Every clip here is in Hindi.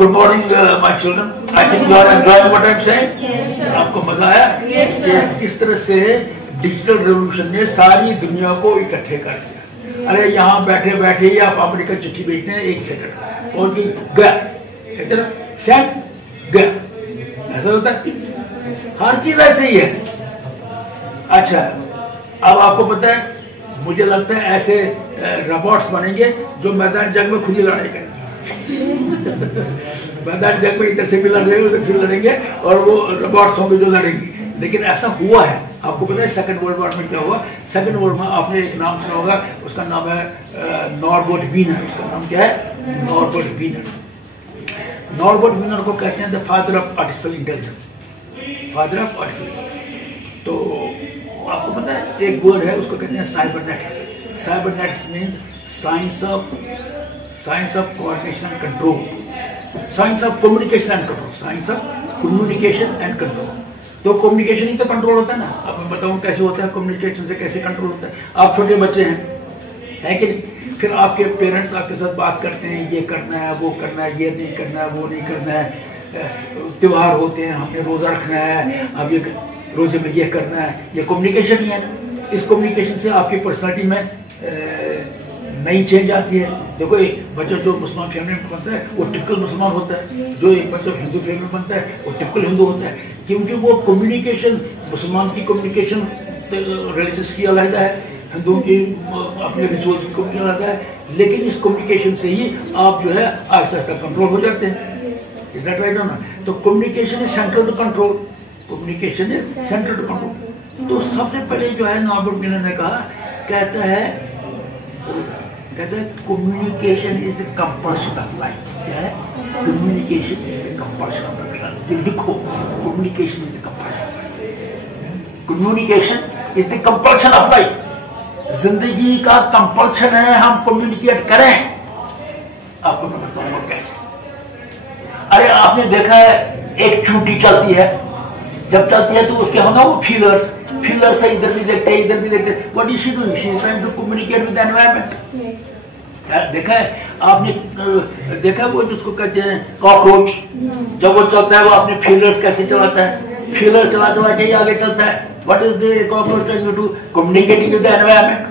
Good morning my children, I think you are enjoying what I am saying. आपको मजा आया कि किस तरह से डिजिटल रेवोल्यूशन ने सारी दुनिया को इकट्ठे कर दिया। अरे यहाँ बैठे बैठे ही आप अमेरिका चिट्ठी भेजते हैं, 1 सेकंड और गया, कहते ना सेंड गया, ऐसा होता है। हर चीज ऐसे ही है। अच्छा, अब आपको पता है, मुझे लगता है ऐसे रोबोट्स बनेंगे जो मैदान जंग में खुद ही लड़ाई करेंगे। मैदान जंग में इधर से भी लड़ेंगे, उधर से लड़ेंगे, और वो रोबोट्स होंगे जो लड़ेंगे। लेकिन ऐसा हुआ है, आपको पता है सेकंड वर्ल्ड वॉर में क्या हुआ? सेकंड वर्ल्ड में आपने एक नाम सुना होगा, उसका नाम है नॉर्बर्ट वीनर। उसका नाम क्या है? Norbert Wiener. नॉर्बर्ट वीनर को कहते हैं the father of artificial intelligence, father of artificial. तो आपको पता है एक वर्ड है, उसको कहते हैं cybernetics. Cybernetics means science of coordination and control, science of communication and control, science of communication and control. तो कम्युनिकेशन ही तो कंट्रोल होता है ना। अब मैं बताऊं कैसे होता है, कम्युनिकेशन से कैसे कंट्रोल होता है। आप छोटे बच्चे हैं कि नहीं? फिर आपके पेरेंट्स आपके साथ बात करते हैं, ये करना है, वो करना है, ये नहीं करना है, वो नहीं करना है। त्योहार होते हैं, हमने रोजा रखना है, अब ये रोजे में ये करना है, ये कम्युनिकेशन ही है ना। इस कम्युनिकेशन से आपकी पर्सनालिटी में नई चेंज आती है। देखो, एक बच्चा जो मुसलमान फैमिली में बनता है वो टिपिकल मुसलमान होता है, जो एक बच्चा हिंदू फैमिली में बनता है वो टिपिकल हिंदू होता है, क्योंकि वो कम्युनिकेशन, मुसलमान की कम्युनिकेशन रिलीजियस की अलग है, हिंदू की अपने रिचुअल्स की कम्युनिकेशन अलग है। लेकिन इस कम्युनिकेशन से ही आप जो है आहिस्ता आहिस्ता कंट्रोल हो जाते हैं। Is that right? ना, तो communication is central to control, communication is central to control. तो सबसे पहले जो है नॉर्बर्ट वीनर ने कहा, कहता है communication is the compulsion of life. क्या है? Communication is the compulsion of life. लिखो, communication is the compulsion of life. Communication is the compulsion of life. जिंदगी का कंपल्शन है हम कम्युनिकेट करें। आपको मैं बताऊंगा कैसे। अरे आपने देखा है एक चूंटी चलती है, जब चलती है तो उसके होगा वो फीलर्स से इधर भी देखते हैं, इधर भी देखते हैं। What is she doing? She is trying to communicate with the environment. देखा है आपने? देखा वो जिसको कहते हैं कॉकरोच, जब वो चलता है वो अपने फीलर्स कैसे चलाता है? फीलर चला चला के ही आगे चलता है। What is the cockroach trying to communicating with the environment.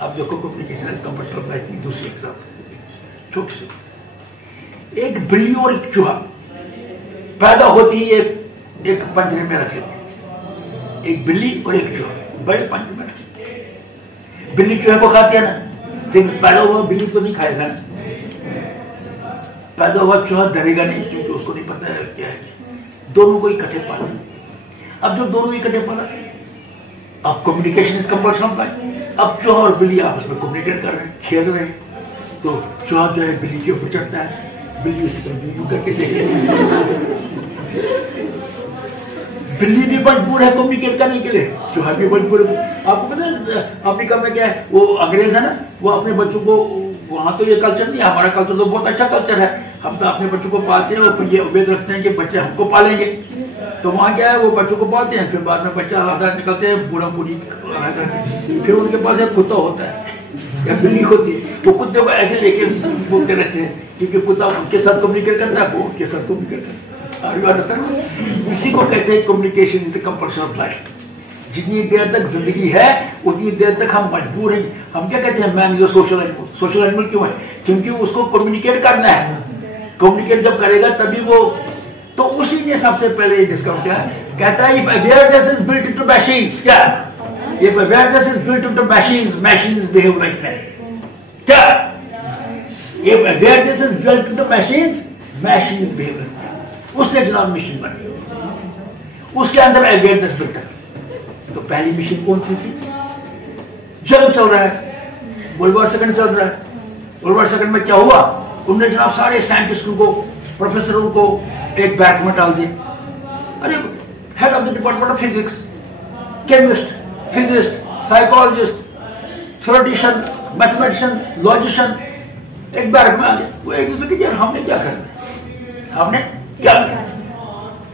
अब देखो communication is compulsion of life की दूसरी एग्जांपल, छोटी सी। एक बिल्ली और एक चूहा पैदा होती है एक पंजरे में रखे, एक बिल्ली और एक चूहा बड़े पंजरे में रखे। बिल्ली चूहे को खाती है ना, लेकिन पैदा हुआ बिल्ली को नहीं खाएगा ना। पैदा हुआ चूहा डरेगा नहीं, क्योंकि उसको नहीं पता है क्या है। दोनों को इकट्ठे पाला। अब जब दोनों इकट्ठे पाला, अब communication is compulsion of life. अब चूहा और बिल्ली आपस में कम्युनिकेट कर रहे हैं, खेल रहे हैं। तो चूहा जो है बिल्ली के ऊपर चढ़ता है, बिल्ली उसकी तरफ यूं करके देख रही है। बिल्ली भी मजबूर है कम्युनिकेट करने के लिए, चूहा भी मजबूर है। आपको पता है अमेरिका में क्या है, वो अंग्रेज है ना, वो अपने बच्चों को, वहां तो ये कल्चर नहीं है, हमारा कल्चर तो बहुत अच्छा कल्चर है। हम तो अपने बच्चों को पालते हैं और फिर ये उम्मीद रखते हैं कि बच्चे हमको पालेंगे। तो वहां क्या है, वो बच्चों को पालते हैं, फिर बाद में बच्चे आजाद निकलते हैं, बूढ़ा बूढ़ी, फिर उनके पास एक कुत्ता होता है या बिल्ली होती है। वो कुत्ते को ऐसे लेके बोलते रहते हैं, क्योंकि कुत्ता उनके साथ कम्युनिकेट करता है, वो उनके साथ कम्युनिकेट करता है। इसी को कहते हैं communication is the compulsion of life. जितनी देर तक जिंदगी है उतनी देर तक हम मजबूर हैं। हम क्या कहते हैं, man is a social animal. Social animal क्यों है? क्योंकि उसको कम्युनिकेट करना है। कम्युनिकेट जब करेगा तभी वो, तो उसी ने सबसे पहले डिस्कवर किया, कहता है if awareness is built into machines, क्या if awareness is built into machines, machines behave like man. क्या if awareness is built into machines, machines behave like man. उसने जनाब मिशन बनाई, उसके अंदर अवेयरनेस बिल्ट है। तो पहली मिशन कौन सी थी? जंग चल रहा है, वर्ल्ड वॉर सेकंड चल रहा है। वर्ल्ड वॉर सेकंड में क्या हुआ? उन्होंने जनाब सारे साइंटिस्टों को, प्रोफेसरों को एक बैग में डाल दिया। अरे head of the department of physics, chemist, physicist, psychologist, theoretician, mathematician, logician एक बैग में आ गए। वो एक दूसरे के, यार हमने क्या करना है, हमने क्या करना।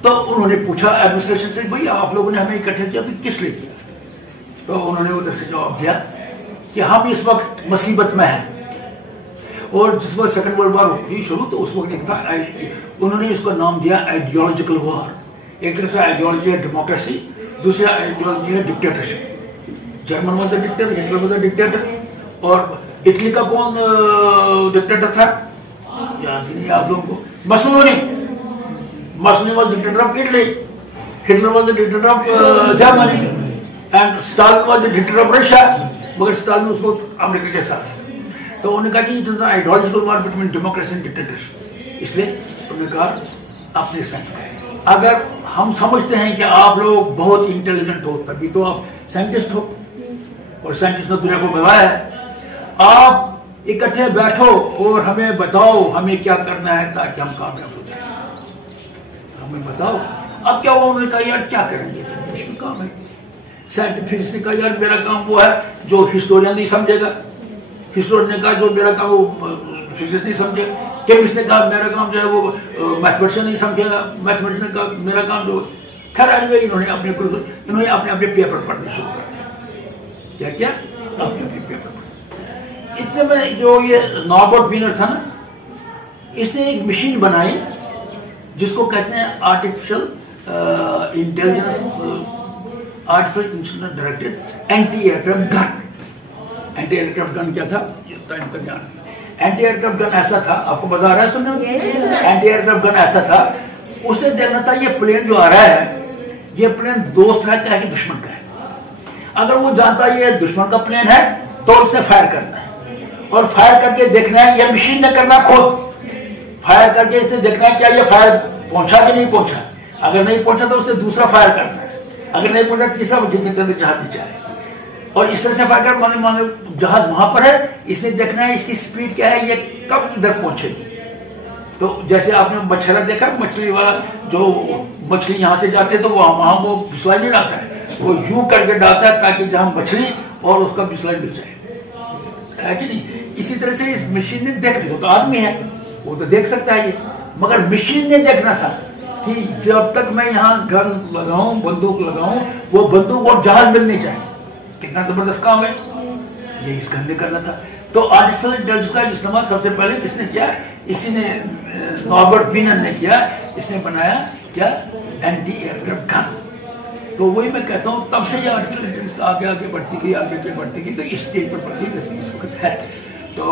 तो उन्होंने पूछा एडमिनिस्ट्रेशन से, भैया आप लोगों ने हमें इकट्ठा किया तो किस लिए किया? तो उन्होंने उधर से जवाब दिया कि हम इस वक्त मुसीबत में हैं और जिस वक्त सेकंड वर्ल्ड वॉर हुई शुरू, तो उस वक्त एक था, उन्होंने इसको नाम दिया आइडियोलॉजिकल वॉर। एक तरफ से आइडियोलॉजी है डेमोक्रेसी, दूसरा आइडियोलॉजी है dictatorship. German was the dictator, Hitler was the dictator. और इटली का कौन डिक्टेटर था, याद नहीं आप लोगों को? Mussolini was dictator of Italy, Hitler was the dictator of Germany, and Stalin was the dictator of Russia. मगर स्टालिन उसको अमेरिका के साथ, तो उन्होंने कहा कि it is ideological war between democracy and dictatorship. इसलिए उन्होंने कहा अपने साइंस, अगर हम समझते हैं कि आप लोग बहुत इंटेलिजेंट हो तभी तो आप साइंटिस्ट हो, और साइंटिस्ट ने दुनिया को बताया है, आप इकट्ठे बैठो और हमें बताओ हमें क्या करना है ताकि हम कामयाब हो जाए, हमें बताओ। अब क्या हुआ, उन्होंने कहा यार क्या करेंगे, तो मुश्किल काम है। साइंटिफिस्ट ने कहा यार मेरा काम वो है जो हिस्टोरियन नहीं समझेगा, हिस्टोरियन ने कहा जो मेरा काम वो फिजिक्स नहीं समझेगा, केमिस्ट ने कहा मेरा काम जो है वो मैथमेटिशियन नहीं समझेगा, मैथमेटिशियन ने कहा मेरा काम जो। खैर एनीवे इन्होंने अपने पेपर पढ़ने शुरू कर दिया। क्या अपने पेपर पढ़े। इतने में जो ये नॉर्बर्ट वीनर था ना, इसने एक मशीन बनाई जिसको कहते हैं artificial intelligence directed anti aircraft gun. Anti aircraft gun क्या था, इनका ध्यान। एंटी एयरक्राफ्ट गन ऐसा था, आपको मजा आ रहा है सुनने में? एंटी एयरक्राफ्ट गन ऐसा था, उसने देखना था ये प्लेन जो आ रहा है, ये प्लेन दोस्त है क्या कि दुश्मन का है। अगर वो जानता है ये दुश्मन का प्लेन है तो उसने फायर करना है, और फायर करके देखना है, ये मशीन ने करना खुद। फायर करके इसने देखना है क्या ये फायर पहुंचा कि नहीं पहुंचा। अगर नहीं पहुंचा तो उसने दूसरा फायर करना है, अगर नहीं पहुंचा तीसरा, जितने जल्दी जहाज नीचे आए। और इस तरह से फायर कर, मान लो जहाज वहां पर है, इसने देखना है इसकी स्पीड क्या है, ये कब इधर पहुंचेगी। तो जैसे आपने मछली देखा, मछली वाला जो मछली यहां से जाते तो वहां वो फिसलाई नहीं डालता है, वो यूं करके डालता है ताकि जहां मछली और उसका फिसलाई मिल जाए, है कि नहीं। इसी तरह से इस मशीन ने देख लिया, तो आदमी है वो तो देख सकता है ये, मगर मशीन ने देखना था कि जब तक मैं यहाँ गन लगाऊं, बंदूक लगाऊं, वो बंदूक और जहाज मिलने चाहिए। कितना जबरदस्त काम है ये, इस गन ने करना था। तो आर्टिफिशियल इंटेलिजेंस का इस्तेमाल सबसे पहले किसने किया, इसी ने, नॉर्बर्ट वीनर ने किया। इसने बनाया क्या, एंटी एयरक्राफ्ट गन। तो वही मैं कहता हूँ, तब से ये आर्टिफिशियल इंटेलिजेंस आगे बढ़ती गई, बढ़ती गई, तो इस स्टेज पर बढ़ती गई इस वक्त है। तो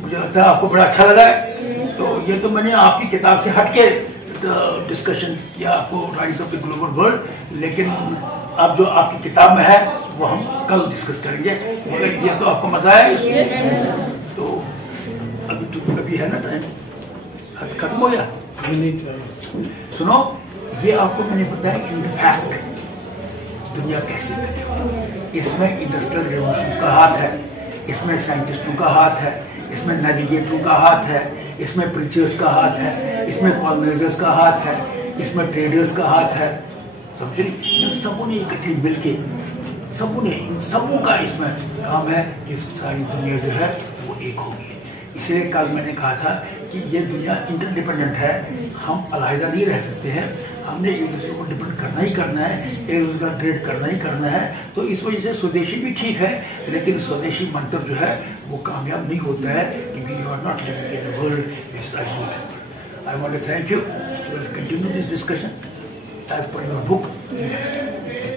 मुझे लगता है आपको बड़ा अच्छा लगा है। तो ये तो मैंने आपकी किताब से हटके डिस्कशन किया, आपको rise of the global world, लेकिन अब जो आपकी किताब में है वो हम कल डिस्कस करेंगे। मगर ये तो आपको मजा आया इसमें। तो अभी है ना टाइम खत्म हो गया। सुनो, ये आपको मैंने बताया इन फैक्ट दुनिया कैसे बनी। इसमें इंडस्ट्रियल रेवोल्यूशन का हाथ है, इसमें साइंटिस्टों का हाथ है, इसमें नेविगेटरों का हाथ है, इसमें प्रीचर्स का हाथ है, इसमें कॉलोनाइजर्स का हाथ है, इसमें ट्रेडर्स का हाथ है। समझे? सबों ने इकट्ठे मिलके, सबों का इसमें काम है कि सारी दुनिया जो है वो एक होगी। इसलिए कल मैंने कहा था कि ये दुनिया इंटरडिपेंडेंट है, हम अलहदा नहीं रह सकते हैं, हमने एक दूसरे को डिपेंड करना ही करना है, एक दूसरे का ट्रेड करना ही करना है। तो इस वजह से स्वदेशी भी ठीक है, लेकिन स्वदेशी मंत्र जो है वो कामयाब नहीं होता है, क्योंकि you are not living in the world is isolated. I want to thank you, will continue this discussion as per your book.